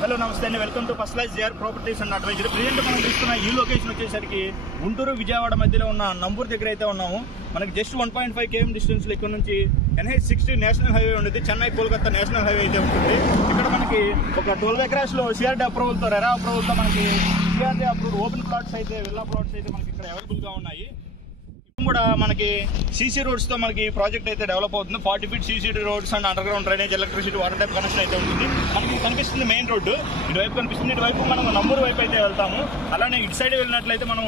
Hello నమస్తే అండి, welcome to first life G R properties and advisory. Present మనం చూస్తున్న ఈ లొకేషన్ వచ్చేసరికి గుంటూరు విజయవాడ మధ్యలో ఉన్న నంబూరు దగ్గర అయితే ఉన్నాము. మనకి జస్ట్ 1.5 km డిస్టెన్స్లో ఇక్కడ నుంచి NH60 నేషనల్ హైవే ఉండేది, చెన్నై కోల్కతా నేషనల్ హైవే అయితే ఉంటుంది. ఇక్కడ మనకి ఒక 12 acres CRD అప్రూవల్తో రెరా అప్రూవల్తో మనకి CRD అప్రూవ్డ్ ఓపెన్ ప్లాట్స్ అయితే విల్లా ప్లాట్స్ అయితే మనకి ఇక్కడ అవైలబుల్గా ఉన్నాయి. కూడా మనకి సీసీ రోడ్స్ తో మనకి ప్రాజెక్ట్ అయితే డెవలప్ అవుతుంది. 40 feet CC roads and under ground drainage, electricity, water type connection అయితే ఉంటుంది. మనకి కనిపిస్తుంది మెయిన్ రోడ్డు, ఇటువైపు కనిపిస్తుంది. ఇటువైపు మనం నంబూరు వైపు అయితే వెళ్తాము. అలానే ఇటు సైడ్ వెళ్ళినట్లయితే మనం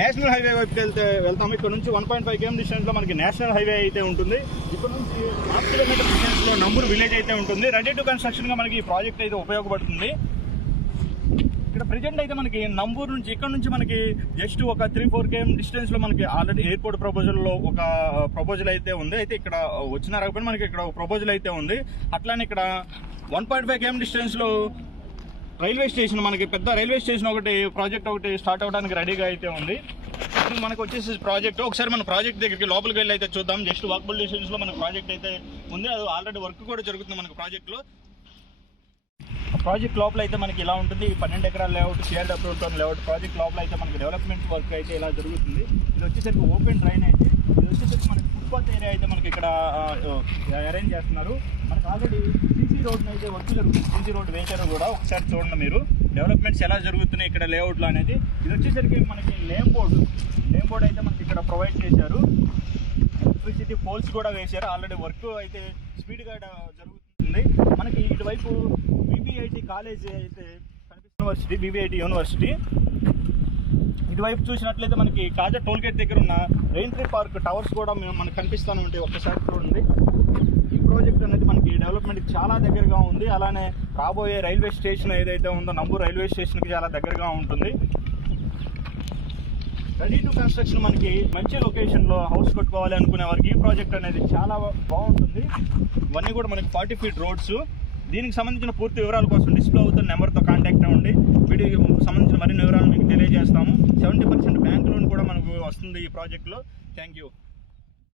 నేషనల్ హైవే వైపుకి వెళ్తాము. ఇక్కడ నుంచి 1.5 km డిస్టెన్స్ లో మనకి నేషనల్ హైవే అయితే ఉంటుంది. ఇక్కడ నుంచి 1 kilometer డిస్టెన్స్ లో నంబూరు విలేజ్ అయితే ఉంటుంది. రెడీ టు కన్స్ట్రక్షన్ గా మనకి ఈ ప్రాజెక్ట్ అయితే ఉపయోగపడుతుంది. ఇక్కడ ప్రెజెంట్ అయితే మనకి నంబూరు నుంచి ఇక్కడ నుంచి మనకి జస్ట్ ఒక 3-4 km డిస్టెన్స్ లో మనకి ఆల్రెడీ ఎయిర్పోర్ట్ ప్రపోజల్లో ఒక ప్రపోజల్ అయితే ఉంది. అయితే ఇక్కడ వచ్చిన రాకపోయినా మనకి ఇక్కడ ప్రపోజల్ అయితే ఉంది. అట్లానే ఇక్కడ 1.5 km డిస్టెన్స్ లో రైల్వే స్టేషన్, మనకి పెద్ద రైల్వే స్టేషన్ ప్రాజెక్ట్ ఒకటి స్టార్ట్ అవడానికి రెడీగా అయితే ఉంది. ఇప్పుడు మనకు వచ్చేసి ప్రాజెక్ట్ ఒకసారి మన ప్రాజెక్ట్ దగ్గరికి లోపలికి వెళ్ళి అయితే చూద్దాం. జస్ట్ వాకబుల్ డిస్టెన్స్ లో మనకి ప్రాజెక్ట్ అయితే ఉంది. అది ఆల్రెడీ వర్క్ కూడా జరుగుతుంది మనకి ప్రాజెక్ట్ లో. ప్రాజెక్ట్ లోపల అయితే మనకి ఇలా ఉంటుంది. 12 ఎకరాల లేఅవుట్, CRD అప్రూవ్తో లేఅవుట్. ప్రాజెక్ట్ లోపల అయితే మనకి డెవలప్మెంట్ వర్క్ అయితే ఇలా జరుగుతుంది. ఇది వచ్చేసరికి ఓపెన్ డ్రైన్ అయితే, ఇది వచ్చేసరికి మనకి ఫుట్పాత్ ఏరియా అయితే మనకి ఇక్కడ అరేంజ్ చేస్తున్నారు. మనకి ఆల్రెడీ సీసీ రోడ్ అయితే వర్క్ జరుగుతుంది. సీసీ రోడ్ వేశారు కూడా, ఒకసారి చూడండి మీరు డెవలప్మెంట్స్ ఎలా జరుగుతున్నాయి ఇక్కడ లేఅవుట్లో అనేది. ఇది వచ్చేసరికి మనకి నేమ్ బోర్డ్ అయితే మనకి ఇక్కడ ప్రొవైడ్ చేశారు. ఎలక్ట్రిసిటీ పోల్స్ కూడా వేశారు. ఆల్రెడీ వర్క్ అయితే స్పీడ్గా జరుగుతుంది. మనకి ఇటువైపు VVIT కాలేజ్ అయితే కనిపిస్తుంది, VVIT యూనివర్సిటీ. ఇటువైపు చూసినట్లయితే మనకి కాజా టోల్గేట్ దగ్గర ఉన్న రెయిన్ ట్రీ పార్క్ టవర్స్ కూడా మనకు కనిపిస్తూనే ఉంటాయి. ఒక్కసారి చూడండి. ఈ ప్రాజెక్ట్ అనేది మనకి డెవలప్మెంట్కి చాలా దగ్గరగా ఉంది. అలానే రాబోయే రైల్వే స్టేషన్ ఏదైతే ఉందో నంబూరు రైల్వే స్టేషన్కి చాలా దగ్గరగా ఉంటుంది. రెడీ టు కన్స్ట్రక్షన్, మనకి మంచి లొకేషన్లో హౌస్ కట్టుకోవాలి అనుకునే వారికి ఈ ప్రాజెక్ట్ అనేది చాలా బాగుంటుంది. ఇవన్నీ కూడా మనకి 40 feet రోడ్స్. దీనికి సంబంధించిన పూర్తి వివరాల కోసం డిస్ప్లే అవుతున్న నెంబర్తో కాంటాక్ట్ అవ్వండి. వీడియోకి సంబంధించిన మరిన్ని వివరాలు మీకు తెలియజేస్తాము. 70% బ్యాంక్ లోన్ కూడా మనకు వస్తుంది ఈ ప్రాజెక్ట్లో. Thank you.